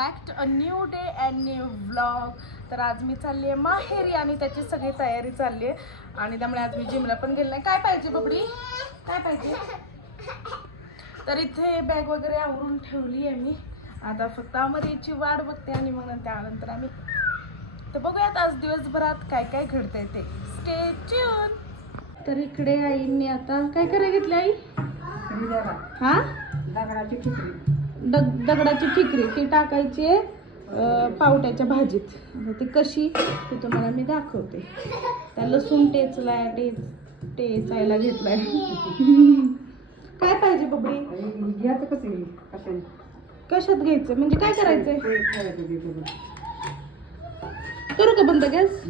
Back to a new day and new vlog. तर आज मी चालली आहे माहेरी आणि त्याची सगळी तयारी चालली आहे आणि त्यामुळे आज मी जिमला पण गेले नाही. काय पाहिजे बबडी, काय पाहिजे? तर इथे बॅग वगैरे आवरून ठेवली आहे मी. आता फक्त अमरीची वाट बघते आणि मग त्यानंतर आम्ही तर बघूयात आज दिवसभरात काय काय घडतंय ते. Stay tune. तर इकडे आईंनी आता काय करायला घेतली आई? हा, दगडाची ठिकरी. दगडाची ठिकरी ती टाकायची पावट्याच्या भाजीत. आता ती कशी ती तुम्हाला मी दाखवते. त्या लसूण टेचायला घेतलाय. काय पाहिजे बबडी? घ्यायचं कसं कशात घ्यायचं म्हणजे काय करायचंय? करू का बंद गॅस?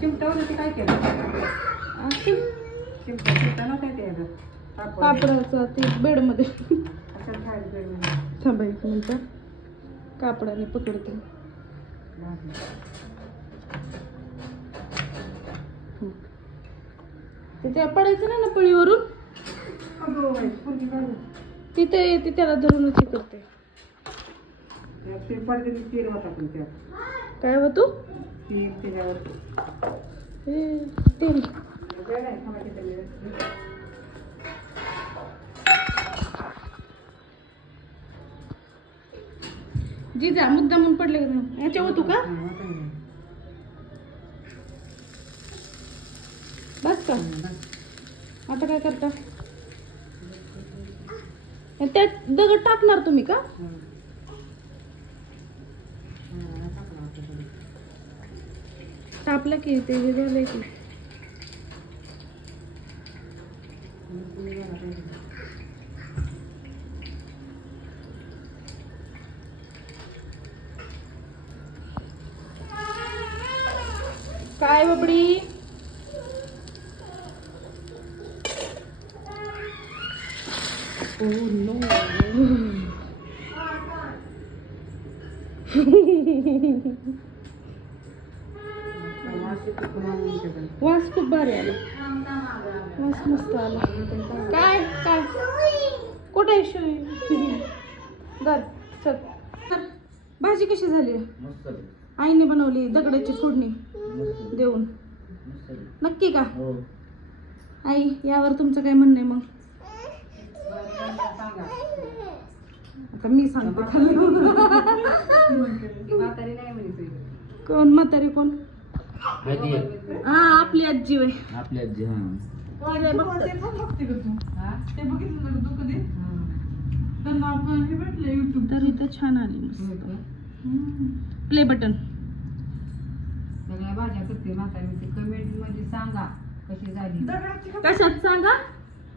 चिमटावर काय केलं? चिमटा नव्हता ते कापडाचं ते बेडमध्ये. थांबा एक मिनिट, कापडाने पकडते. तिथे पडायचं नाही ना पळीवरून. तिथे ती त्याला धरूनच हे करते. काय हो तू तेल जिजा मुद्दा म्हणून पडले का याच्या होतो का? बस का? आता काय करता? त्यात दगड टाकणार तुम्ही का? टापलं की ते हे झालंय की. काय बबडी? Oh no. वास खूप भारी आला. वास मस्त आला. काय काय कुठे शिवी घर चल. भाजी कशी झाली? आईने बनवली दगडाची फोडणी देऊन. नक्की का आई? यावर तुमचं काय म्हणणं आहे मग? आता मी सांगते. कोण म्हातारी? कोण? हा आपली आजी होय. आपली आजी. हा तर इथं छान आली मस्त. Play button. सगळ्या भाज्या करते म्हातारी. कमेंट मध्ये सांगा कशी झाली. कशात सांगा?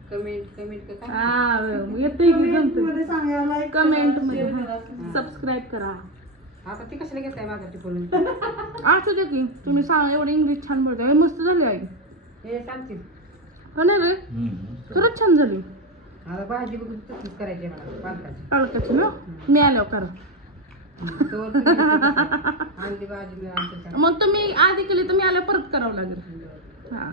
कमेंट हा येते कमेंट मध्ये. सबस्क्राईब करा. आता ती कशाला घेताय माझा टिपून? असं दे की तुम्ही सांगा. एवढं इंग्लिश छान बोलताय. मस्त झाली आई. हे सांगतील हो ना रे? खरंच छान झाली. आता भाजी बघून तशीच करायची मला पालकाची. पालकाची ना? मी आल्यावर करा. आणली भाजी मी आणते. मग तुम्ही आधी केली तर मी आल्यावर परत करावं लागेल. हा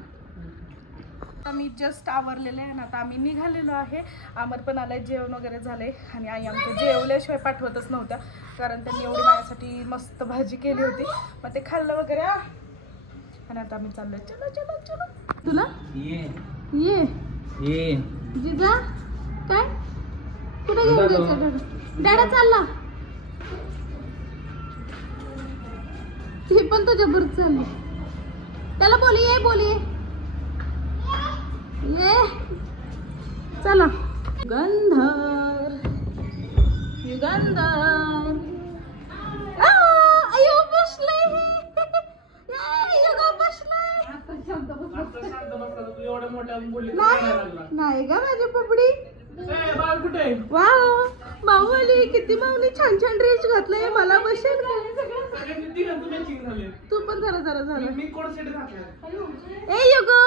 आता मी जस्ट आवरलेले आहे ना. आता आम्ही निघालेलो आहे. अमर पण आलाय. जेवण वगैरे झालंय आणि आई आमच्या जेवल्याशिवाय पाठवतच नव्हत्या कारण त्यांनी एवढी माझ्यासाठी मस्त भाजी केली होती. मग ते खाल्लं वगैरे आणि आता आम्ही चाललोय. चलो चलो चलो. तुला ये जिजा काय कुठे घेऊन जायचं? डॅडा चालला. ती पण तुझ्या बरोबर चालली. त्याला बोलिये ये चला. युगंधर अयो बसलंय. नाही का माझी पपडी? वा माऊली किती माऊली छान छान ड्रेस घातलाय. मला बसेल तू पण जरा जरा झालं. ए युगो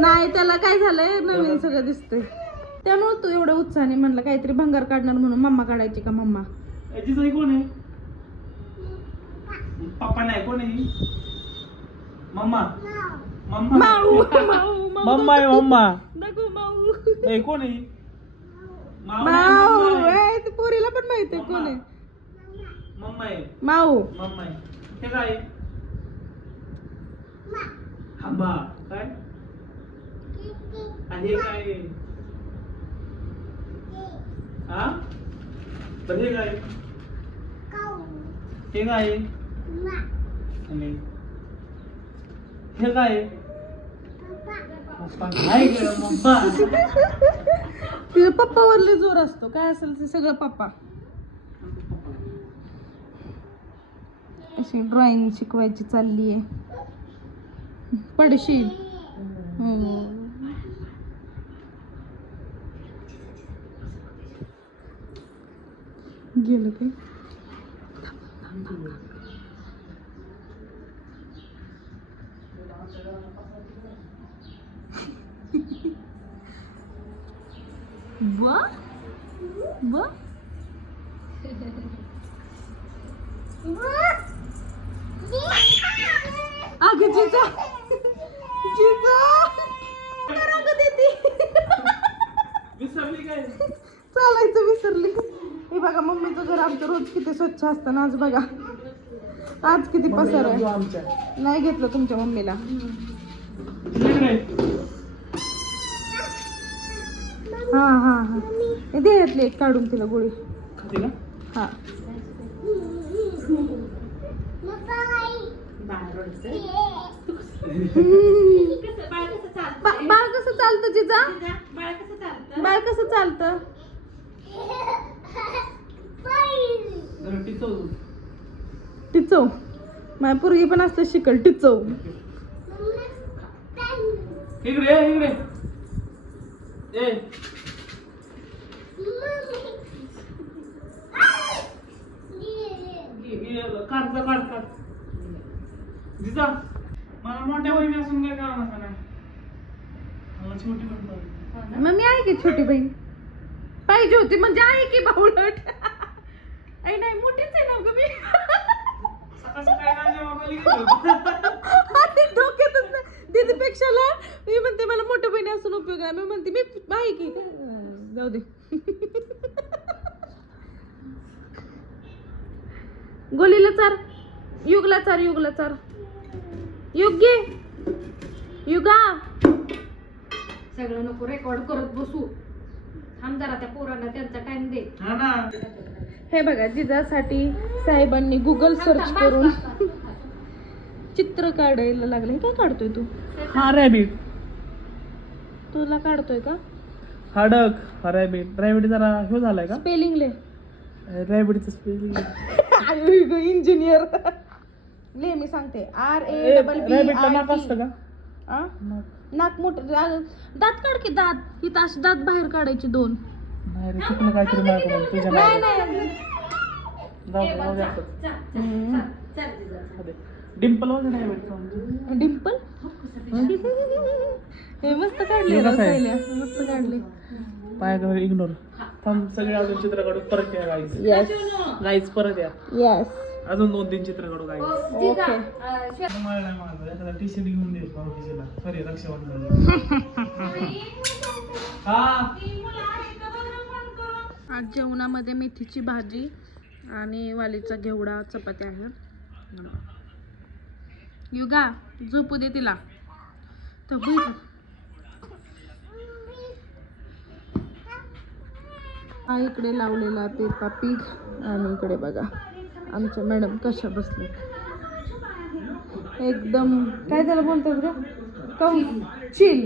नाही त्याला काय झालंय नवीन सगळं दिसतंय त्यामुळे तू एवढ्या उत्साहाने म्हणलं काहीतरी भंगार काढणार म्हणून मम्मा काढायची का मम्मा? याची सही कोण आहे? पप्पा नाही कोण आहे? मम्मा मम्मा माऊ माऊ मम्मा आहे मम्मा. नको माऊ ए कोण आहे? माऊ माऊ आहे. ए, ते पोरीला पण माहिती आहे कोण आहे. मम्मा आहे. माऊ मम्मा आहे. हे काय? आंबा काय? आणि हे काय आहे? हा? पण हे काय? हे काय आहे? आणि हे काय आहे? पप्पा काय केलं मम्मा? तुझ्या पप्पावरले जोर असतो, काय असेल ते सगळं पप्पा. अशी ड्रॉइंग शिकवायची चालली आहे. पडशील. गेलं काय? वा वा अगं जिजा जिजा रंग देते. विसरली काय? चालायचं विसरली. हे बघा मम्मीचं घर आमचं रोज किती स्वच्छ असतं ना. आज बघा आज किती पसार आहे. आमच्या नाही घेतलं तुमच्या मम्मीला. हा हा हा दे यातली एक काढून तिला गोळी. हा बाळ कसं चालतं जिजा? बाळ कसं चालतं? टिचव. माझ्या पोरगी पण असतं शिकल टिचव. इकडे इकडे ए काढ काढ काढ. जिजा मला मोठ्या बहिणी असून काय काम नका ना. मला छोटी बहीण पाहिजे. मग मी आहे की छोटी बहीण पाहिजे होती म्हणजे आहे की बावळट. आई नाही मोठीच आहे ना गं मी. सकाळ सकाळी राजा बाबाली गेलो. आणि डोक्यातच नाही. दीदीपेक्षा मी म्हणते मला मोठ्या बहिणी असून उपयोग आहे. मी म्हणते मी आहे की जाऊ दे. गोलीला चार युगला चार युगला चार युगे युगा. सगळं नको रेकॉर्ड करत बसू. थांब जरा त्या पोरांना त्यांचा टाइम दे. हा ना. हे बघा जिजासाठी साहेबांनी गुगल सर्च करून चित्र काढायला लागले. काय काढतोय तू? हा रॅबिट. तुला काढतोय का? हाडक हा रॅबिट. रॅबिट जरा हे झालाय का? स्पेलिंग ले. रॅबिटचं स्पेलिंग इंजिनियर ले. मी सांगते रॅबिटला नाक असतं का? RABBIT. नाक मोठं. दात काढ की दात. इथं अशी दात बाहेर काढायची दोन. नाही रे चुकलं काहीतरी माझ्याकडून तुझ्या नाही नावावर. नाही जाऊ दे, जाऊ दे. डिंपल वगैरे नाही भेटतो. डिंपल हे मस्त काढले. हे कसं आहे? पहिल्या मस्त काढले. पायाकडे इग्नोर. थांब सगळे अजून चित्र काढू. परत या गाईज. येस गाईज परत या. येस अजून 2-3 चित्र काढू गाईज. ओके. मला नाही मागत. एखादा टी शर्ट घेऊन दे भाऊजीला. सॉरी रक्षाबंधन. हा आज जेवणामध्ये मेथीची भाजी आणि वालीचा घेवडा चपात्या आहेत. युगा झोपू दे तिला. तर होईल. हा इकडे लावलेला पेपा पिग आणि इकडे बघा आमच्या मॅडम कशा बसले एकदम काय त्याला बोलतात ग चिल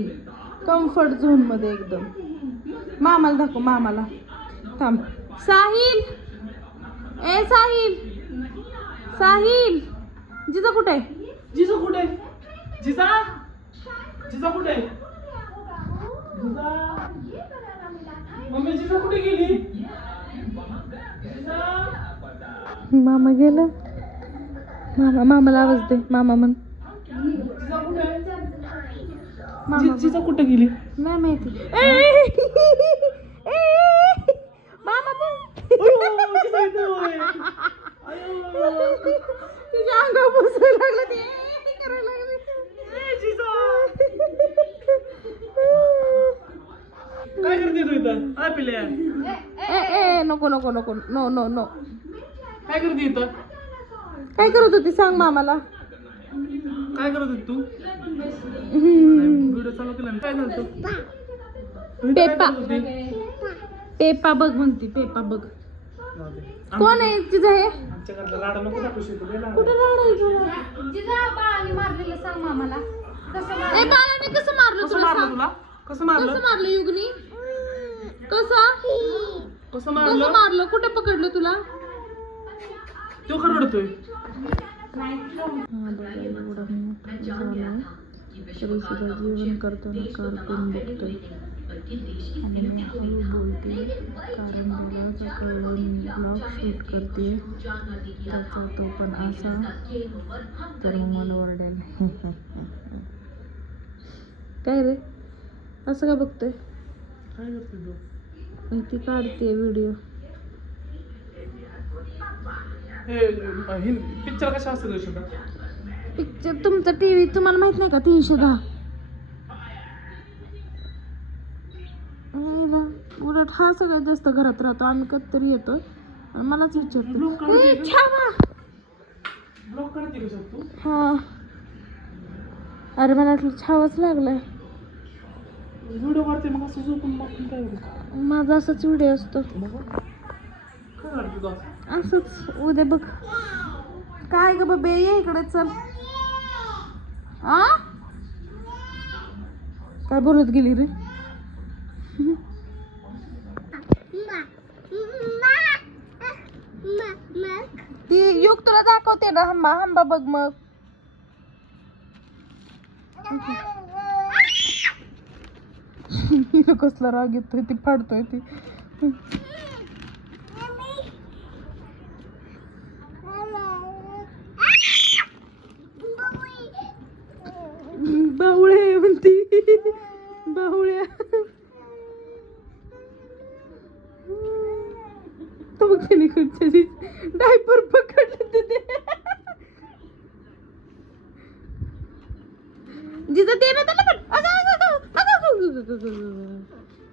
कम्फर्ट झोन मध्ये एकदम. मामाला दाखव मामाला. थांब साहिल. ए साहिल साहिल जिजा कुठे आहे? जिजा कुठे? जिजा जिजा कुठे? जिजा मम्मी जिजा कुठे गेली? मामा गेलं. मामाला आवाज दे. मामा म्हण. जिजा कुठे? मामा जिजा कुठे गेली? नाही माहिती. मामा पण तुझ्या अंगावर बसायला लागलं ते करायला लागले. नको नको नको नो नो नो. काय करते इथं? काय करत होती सांग मामाला. काय करत होती तू? व्हिडिओ चालू केला ना. काय झालं? पेपा पेपा बघ म्हणती. पेपा बघ. कोण आहे तिचं हे? आमच्या घरला लाडा नको टाकू शकतो. कुठे मारलेलं सांग मामाला. बाळाने कसं मारलं कसं तुला मारलं सांग. तुला? कसं मारलं? कसं मारलं युगनी? कसं कसं कसं मारलं? मारलं? कुठे पकडलं तुला? तो खरडतोय. तरी सुद्धा जेवण करताना कार्टून बघतोय आणि मी हळू बोलते कारण मला सकाळून ब्लॉग शूट करते. त्याचा तो पण असा तर मग मला ओरडेल. काय रे असं का बघतोय? काय करतोय तू? ती काढते व्हिडिओ. पिक्चर कशा असते तुझ्या? पिक्चर तुमचा टीव्ही तुम्हाला माहित नाही का? 310. उलट हा सगळ्यात जास्त घरात राहतो. आम्ही कधीतरी येतो आणि मलाच विचारतो छावा ब्लॉग करते का तू? हा. अरे मला वाटलं छावाच लागलाय. व्हिडिओ करते मग असं झोपून बघून काय होतं? माझा असाच व्हिडिओ असतो. काय झालं तुझं? असंच उद्या बघ. काय ग बाबे ये इकडे चल. आ काय बोलत गेली रे? ती युग तुला दाखवते ना. हंबा हंबा बघ मग. कसला राग येतोय ती फाडतोय ती. बावळे म्हणती. बावळ्या तो बघ त्याने खुर्ची डायपर पकडलं ते. जिथं ते ना त्याला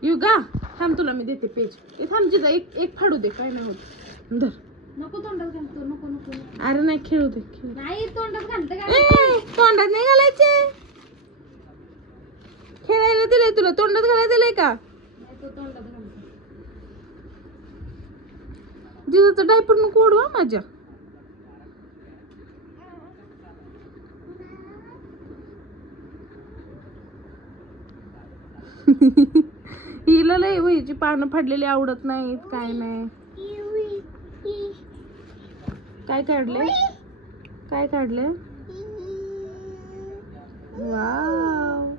युगा थांब तुला मी देते पेज. ते थांब जिथं एक फाडू दे. काय नाही होत. धर. नको तोंडात घालतो. नको नको अरे नाही खेळू दे. नाही तोंडात घालतं का? तोंडात नाही घालायचे. खेळायला दिलंय तुला. तोंडात घालायला दिलंय का? नाही तो तोंडात घालतो. जिजाचं डायपर नको ओढवा माझ्या. हिला लय वहीची पानं फाडलेली आवडत नाहीत. काय नाही. काय काढले? काय काढले? वाव.